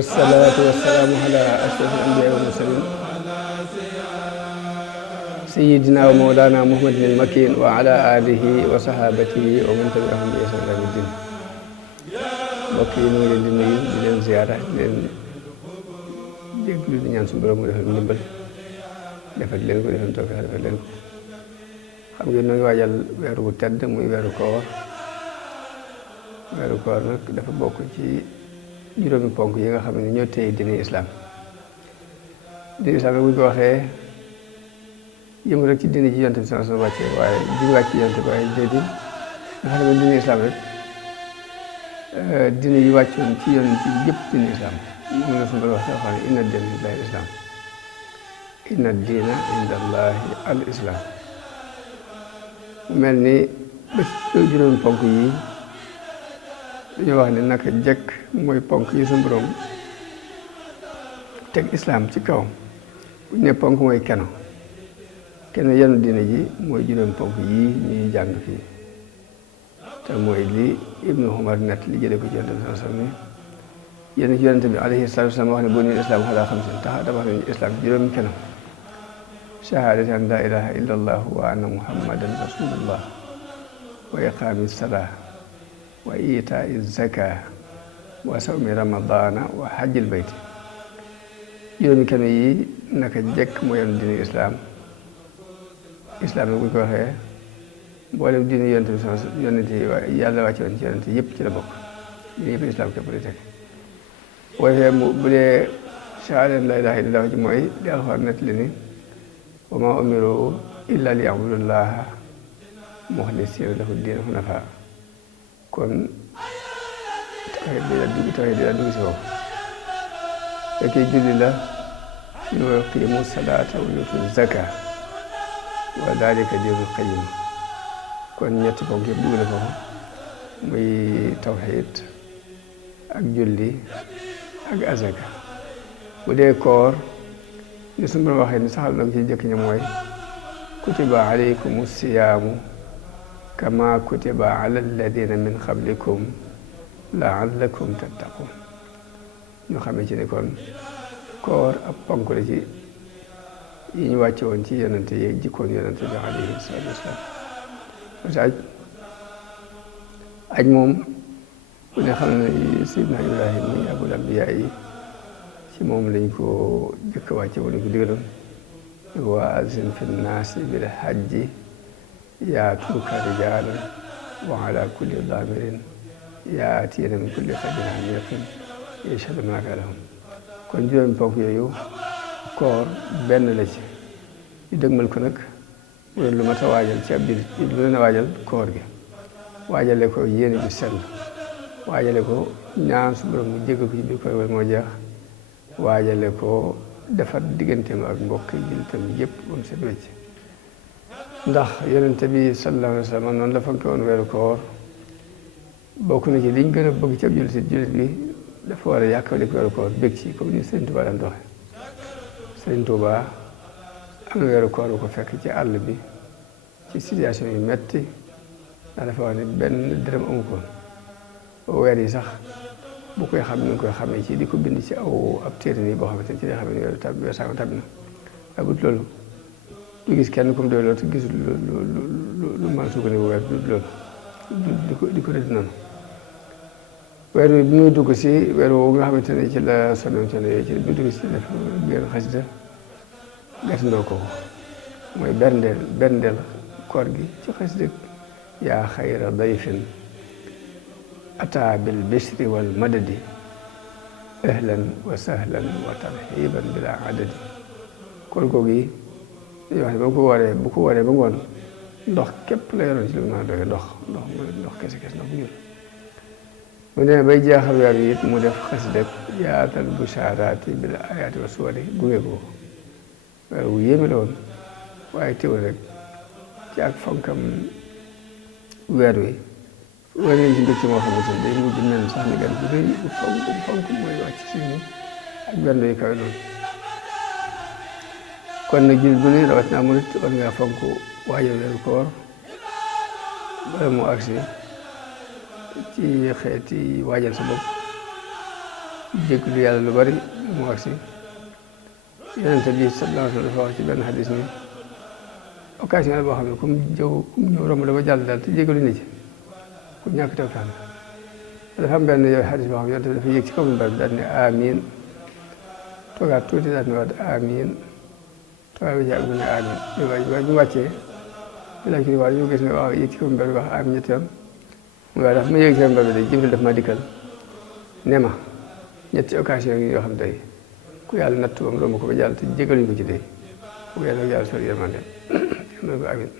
wasalaatu wasalaamu ala ashraf al-anbiyaa wal mursaliin sayyidina wa mawlana muhammadin al-makin wa ala alihi wa sahabatihi wa man tabi'ahum bi ihsan ila yawmi din. mbokk yi ñu ngi leen di nuyu di leen ziyaara di leen déglu di ñaan suñu borom mu defal ndimbal defal leen ko defal tawfiq defal leen ko. xam ngeen ñoo ngi waajal weeru bu tedd muy weeru koor. weeru koor nag dafa bokk ci juróomi ponk yi nga xam ne ñoo téye diine islam. diine islam nag bu ñu ko waxee yëngu rek ci diine ji yonent bi sallallahu alayhi wa sallam wàcce waaye di wàcc ci yonent bi waaye déedéet nga xam ne diine islam rek diine yi wàccoon ci yonent yi yëpp diine islam moom la suñu wax xam ne inna diina lillahi al islam inna diina inda allahi al islam. mel ni ba juróomi ponk yi dañoo wax ne naka jekk mooy ponk yi suñu borom teg islam ci kaw bu ñu ne ponk mooy keno yenu diine ji mooy juróomi ponk yii ñuy jàng fii te mooy li Ibnu Umar net li jëlee ko ci yonent bi sallallahu alayhi wa sallam yéen ci yonent bi alayhi salaatu wa salaam wax ne bu ñu islam xalaa xamsin tax tabax nañu islam juróomi keno shahaadati an laa ilaaha illa allah wa anna muhammadan rasulullah wa iqaami salaa wa iitaa'i zaka wa sawmi ramadana wa hajjil bayti. juróomi keno yi naka jekk moo yenu diine islam nag bu ñu ko waxee mboolem diine yonent yi yàlla wàcce woon ci yonent yëpp ci la bokk diine yëpp islam képp di teg boo defee bu dee shahaadati laa ilaaha illallah ci mooy di alxuraan net li ni wa maa umiru illa li ya'budullaha muxlisiina lahu diina hunafaa. kon tawhiid bi la dugg si foofu fekkee julli la ñu yuqiimu salaata wa yuutu zaka wa daalika diinul qayyim. kon ñetti ponk yëpp dugg na foofu muy tawhiid ak julli ak azaka. bu dee koor ni suñu Boroom waxee ni saxal na ci jëkk ña mooy kutiba alaykumu siyaamu kama kutiba ala alladina min qablikum laallakum tattaqun. ñu xamee ci ne kon koor ab ponk la ci yi ñu wàcce woon ci yonente yi jikkoon yonente bi alayhi salaatu wasalaam. parce que aj moom bu ne xam ne Seydina Ibrahima muy abul ambiyaa yi ci moom lañ ko jëkk wàcce woon lañ ko digaloon wa azin fi nnaasi bil hajji yaatuuka rijaalan wa ala kulli daamirin yaatiina min kulli fajjin amiiqin yashhadu manaafia lahum. kon juróomi ponk yooyu koor benn la ci ñu dëgmal ko nag mu doon lu mat a waajal ci ab jullit lu leen a waajal koor gi waajale ko yéene ju sell waajale ko ñaan su borom mu jéggal ko ci biir koor moo jeex waajale ko defar digganteem ak mbokk jullitam yëpp moom set wecc. ndax yonente bi sallallahu alayhi wa sallam noonu la fonke woon weeru koor bokk na ci liñ gën a bëgg ci ab jullit bi dafa war a yàkkale ko weeru koor bég ci comme ni Sëriñ Tuubaa daan doxe. Sëriñ Tuubaa am na weeru koor bu ko fekk ci àll bi ci situation yu metti ndax dafa wax ne benn dërëm amu ko weer yi sax bu koy xam ni nga koy xamee ci di ko bind ci ab téere nii boo xamante ne ci lay xam ne weer sàngam tab na waaye but loolu du gis kenn comme doy loolu te gisul lu man sukkandiku weer du loolu di ko rëdd noonu. weer bi muy dugg si weer woowu nga xamante ne ci la sonoon coono yooyu ci bi dugg si def biir xasida gàttandoo ko mooy berndeel koor gi ci xasida yaa xayra dayfin ataa bil bishri wal madadi ahlan wa sahlan wa tarhiban bila adadi. koor googu yi dañuy wax ne bu ko waree ba ngoon ndox képp la yoroon ci lu mu mën a doyee ndox kese ndox bu ñuul. mu demee bay jeexal weer wi it mu def xasida yaatal bushaaraati bil ayaati wa suwari gunge ko weer wu yéeme la woon waaye teewul rek ci ak fonkam weer wi nañ ci mbégte moo xamante ne day mujj mel sax ni gan bu rëy fonk mooy wàcc si ni ak benn yu kawe noonu. kon nag jullit bu ne rawatina murit war ngaa fonk waajal weeru koor bala mu agsi ci xeeti waajal sa bopp jégalu yàlla lu bari mu wax si yonent bi sallallahu alayhi wa sallam dafa wax ci benn xadis ni occasion la boo xam ne comme ñëw romb dama jàll daal te jégalu na ci ku ñàkk taw taan dafa am benn yow xadis boo xam ne yonent bi dafa yëg ci kaw minbar bi daal ne amiin toogaat tuuti daal ne waat amiin toogaat bi jàpp ne amiin waaye bu wàccee bi laaj ko waaye ñu gis ne waaw yëg ci kaw minbar bi wax amiin ñetti yoon mu waaye dafa ma yëg ci kaw minbar bi de Jibril daf ma dikkal ne ma ñetti occasion yi yoo xam tey ku yàlla nattu am romb ko ba jàll te jégaluñ ko ci tey bu yàlla sori yërmande ma ko amiin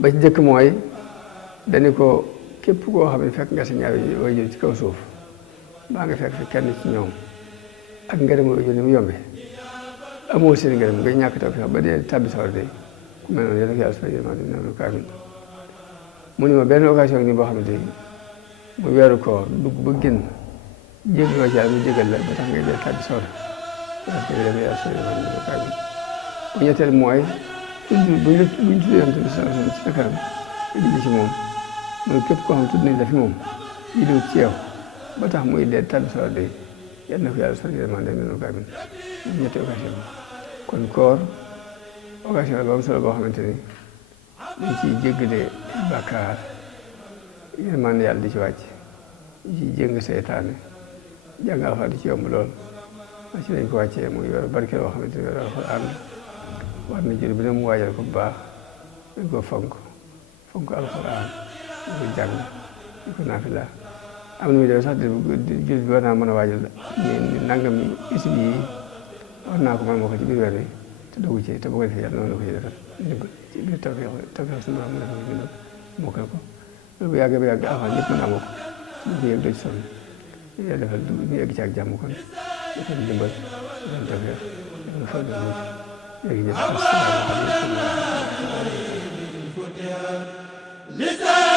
ba ci jëkk mooy dañu ko képp koo xam ne fekk nga sa ñaari waajur ci kaw suuf baa nga fekk fi kenn ci ñoom ak ngërëmu waajur ni mu yombe amoo seen ngërëm nga ñàkk taw feex ba dee tàbbi sawar de ku mel noonu yàlla sori yërmande ne ma ko amiin mu ni ma benn occasion ni boo xam ne tey mu weeru koor dugg ba génn jégaloo ci yàlla mu jégal la ba tax ngay dee tàbbi sawar bu ñetteel mooy buñ tuddee yonent bi sallallahu alayhi wa sallam ci sa kanam julli ci moom mooy képp koo xam tudd nañ la fi moom julliwut ci yow ba tax muy dee tàbbi sawar de yal na ko yàlla sori yërmande ne ko amiin ñetti occasion kon koor occasion la ba am solo boo xamante ni dañ ciy jéggale bàkkaar yërmande yàlla di ci wàcc di ci jéng seytaane jàng alxuraan di ci yomb lool ma ci lañ ko wàccee muy yor barke boo xamante ni yor alxuraan war na jël bi ne mu waajal ko bu baax dañ ko fonk alxuraan di ko jàng di ko naafila am na muy def sax jël bi war naa mën a waajal ni nangami isib yi war naa ko mën moo ko ci biir weer wi te dogu ci te bu ko defee yàlla noonu la ko ci defal ci biir tawfeex suñu borom mu defal ko mokkal ko loolu bu yàggee ba yàgg alxuraan ñëpp mën a amoo ko ñu yëg doo ci sonn yàlla defal ñu yegg ci ak jàmm kon defal ndimbal defal tawfeex defal fa de mucc léegi ñëpp asalaamaaleykum